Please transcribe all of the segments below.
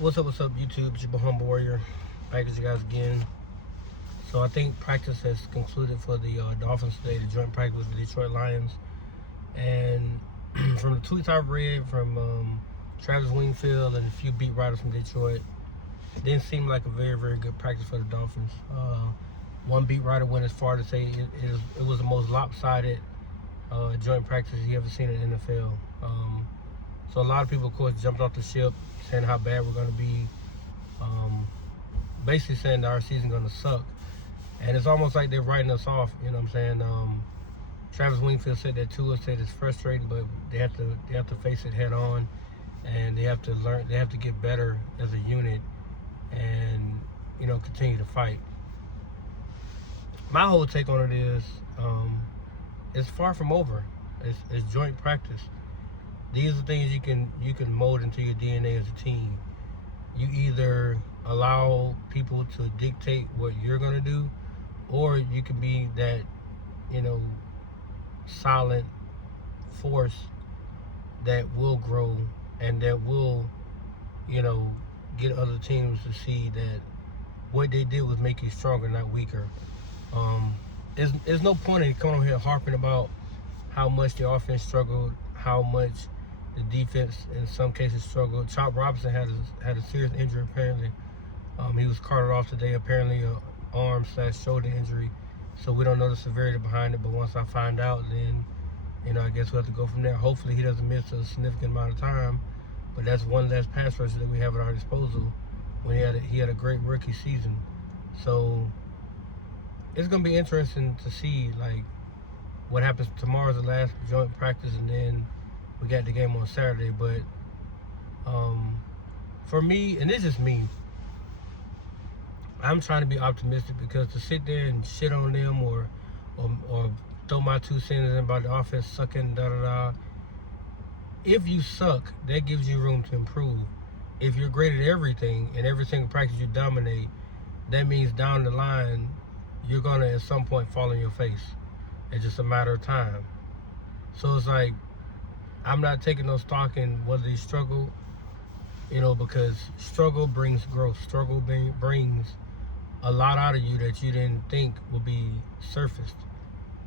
What's up, YouTube? It's your boy Humble Warrior. Back at you guys again. So I think practice has concluded for the Dolphins today, the joint practice with the Detroit Lions. And from the tweets I've read from Travis Wingfield and a few beat writers from Detroit, it didn't seem like a very, very good practice for the Dolphins. One beat writer went as far to say it was the most lopsided joint practice he ever seen in the NFL. So a lot of people, of course, jumped off the ship saying how bad we're going to be, basically saying that our season's going to suck. And it's almost like they're writing us off, you know what I'm saying? Travis Wingfield said that too, said it's frustrating, but they have to face it head on, and they have to learn, they have to get better as a unit and, you know, continue to fight. My whole take on it is, it's far from over. It's joint practice. These are things you can mold into your DNA as a team. You either allow people to dictate what you're gonna do, or you can be that, you know, silent force that will grow and that will, you know, get other teams to see that what they did was make you stronger, not weaker. There's no point in coming on here harping about how much the offense struggled, how much the defense in some cases struggled. Chop Robinson had a serious injury apparently. He was carted off today, apparently a arm/shoulder injury. So we don't know the severity behind it, but once I find out, then, you know, I guess we'll have to go from there. Hopefully he doesn't miss a significant amount of time, but that's one less pass rusher that we have at our disposal when he had a great rookie season. So it's gonna be interesting to see like what happens. Tomorrow's the last joint practice, and then we got the game on Saturday. But for me, and this is me, I'm trying to be optimistic, because to sit there and shit on them or throw my 2 cents in about the offense sucking, if you suck, that gives you room to improve. If you're great at everything and every single practice you dominate, that means down the line you're gonna at some point fall on your face. It's just a matter of time. So it's like, I'm not taking no stock in whether they struggle, you know, because struggle brings growth. Struggle brings a lot out of you that you didn't think would be surfaced.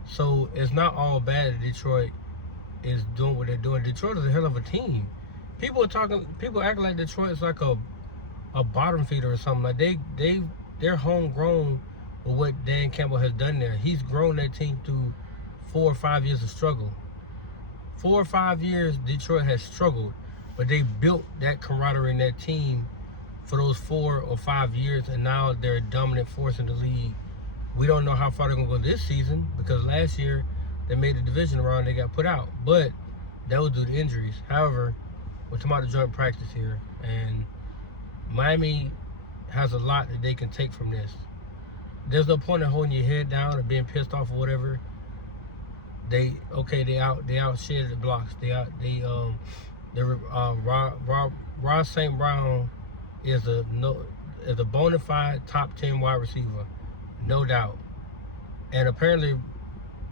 So it's not all bad that Detroit is doing what they're doing. Detroit is a hell of a team. People act like Detroit is like a bottom feeder or something. Like they're homegrown with what Dan Campbell has done there. He's grown that team through 4 or 5 years of struggle. 4 or 5 years Detroit has struggled, but they built that camaraderie in that team for those 4 or 5 years, and now they're a dominant force in the league. We don't know how far they're gonna go this season, because last year they made the division round and they got put out, but that was due to injuries. However, we're talking about the joint practice here, and Miami has a lot that they can take from this. There's no point in holding your head down or being pissed off or whatever. They outshedded the blocks. Ross St. Brown is a bona fide top 10 wide receiver, no doubt. And apparently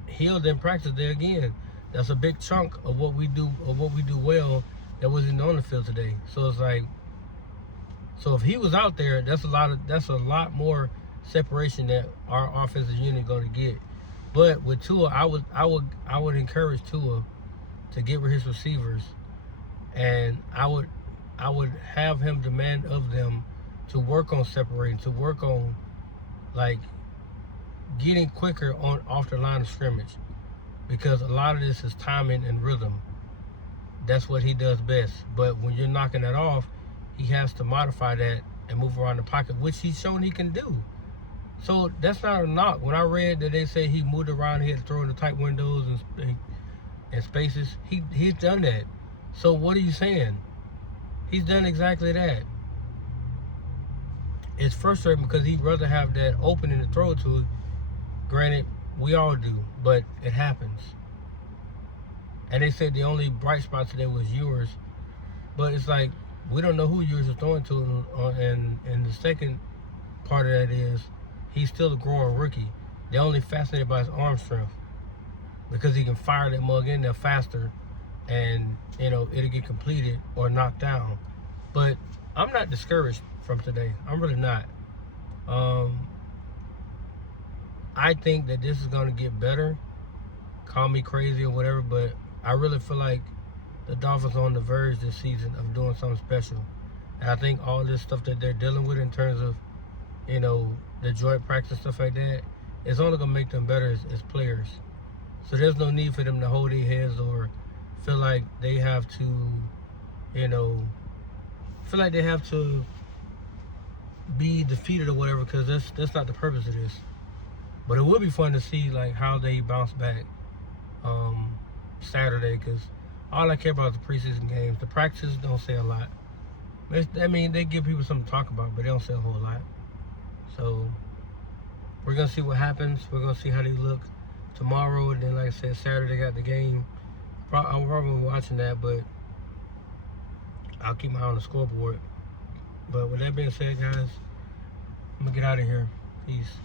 he'll then practice there again. That's a big chunk of what we do well that wasn't on the field today. So it's like, so if he was out there, that's a lot more separation that our offensive unit going to get. But with Tua, I would encourage Tua to get with his receivers, and I would have him demand of them to work on separating, to work on like getting quicker off the line of scrimmage, because a lot of this is timing and rhythm. That's what he does best. But when you're knocking that off, he has to modify that and move around the pocket, which he's shown he can do. So that's not a knock. When I read that they say he moved around, he had to throw in the tight windows and spaces, he's done that. So what are you saying? He's done exactly that. It's frustrating because he'd rather have that opening to throw to. Granted, we all do, but it happens. And they said the only bright spot today was yours, but it's like, we don't know who yours is throwing to. And the second part of that is, he's still a growing rookie. They're only fascinated by his arm strength, because he can fire that mug in there faster, and, you know, it'll get completed or knocked down. But I'm not discouraged from today. I'm really not. Um, I think that this is gonna get better. Call me crazy or whatever, but I really feel like the Dolphins are on the verge this season of doing something special. And I think all this stuff that they're dealing with in terms of, the joint practice stuff like that, it's only gonna make them better as players. So there's no need for them to hold their heads or feel like they have to, you know, feel like they have to be defeated or whatever, because that's not the purpose of this. But it would be fun to see like how they bounce back Saturday, because all I care about is the preseason games. The practices don't say a lot. I mean, they give people something to talk about, but they don't say a whole lot. So we're gonna see what happens. We're gonna see how they look tomorrow, and then like I said, Saturday got the game. I'm probably watching that, but I'll keep my eye on the scoreboard. But with that being said, guys, I'm gonna get out of here. Peace.